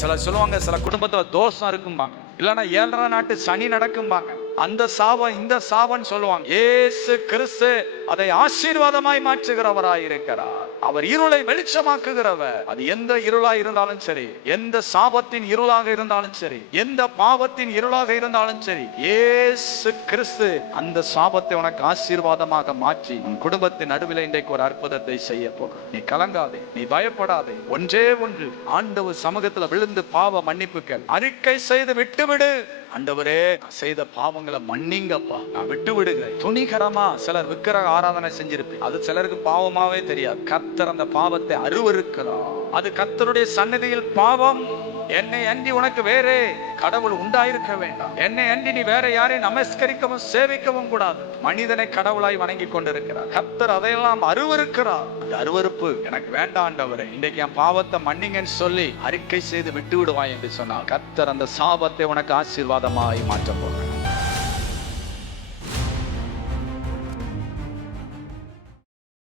சில சொல்லுவாங்க, சில குடும்பத்துல தோஷம் இருக்கும்பாங்க, இல்லைன்னா 7.5 நாட்டு சனி நடக்கும்பாங்க. அந்த சாபம் இந்த சாபம் சொல்லுவாங்க. இயேசு கிறிஸ்து அதை ஆசீர்வாதமாய் மாற்றுகிறவராய் இருக்கிறார். அவர் இருளை வெளிச்சமாக்குகிறவர். அது எந்த இருளா இருந்தாலும் சரி, எந்த சாபத்தின் இருளாக இருந்தாலும் சரி, எந்த பாவத்தின் இருளாக இருந்தாலும் சரி, இயேசு கிறிஸ்து அந்த சாபத்தை உனக்கு ஆசீர்வாதமாக மாற்றி உன் குடும்பத்தின் நடுவில் இன்றைக்கு ஒரு அற்புதத்தை செய்ய போகிறார். நீ கலங்காதே, நீ பயப்படாதே. ஒன்றே ஒன்று, ஆண்டவர் சமூகத்துல விழுந்து பாவ மன்னிப்புகள் அறிக்கை செய்து விட்டுவிடு. ஆண்டவரே, செய்த பாவங்களை மன்னிங்கப்பா, நான் விட்டு விடுகிறேன். துணிகரமா சிலர் விக்கிரக ஆராதனை செஞ்சிருப்பேன், அது சிலருக்கு பாவமாவே தெரியாது. கர்த்தர் அந்த பாவத்தை அருவருக்கிறார். அது கர்த்தருடைய சன்னதியில் பாவம். என்னை அன்றி உனக்கு வேறே கடவுள் உண்டாயிருக்க வேண்டாம். என்னை அன்றி நீ வேற யாரையும் நமஸ்கரிக்கவும் சேவிக்கவும் கூடாது. மனிதனை கடவுளாய் வணங்கி கொண்டிருக்கிறார். கர்த்தர் அதையெல்லாம் அருவருக்கிறார். அந்த அருவருப்பு எனக்கு வேண்டாம் ஆண்டவரே, இன்றைக்கு என் பாவத்தை மன்னிங்கன்னு சொல்லி அறிக்கை செய்து விட்டு விடுவாய் என்று சொன்னார். கர்த்தர் அந்த சாபத்தை உனக்கு ஆசீர்வாதமாய் மாற்ற போகிறார்.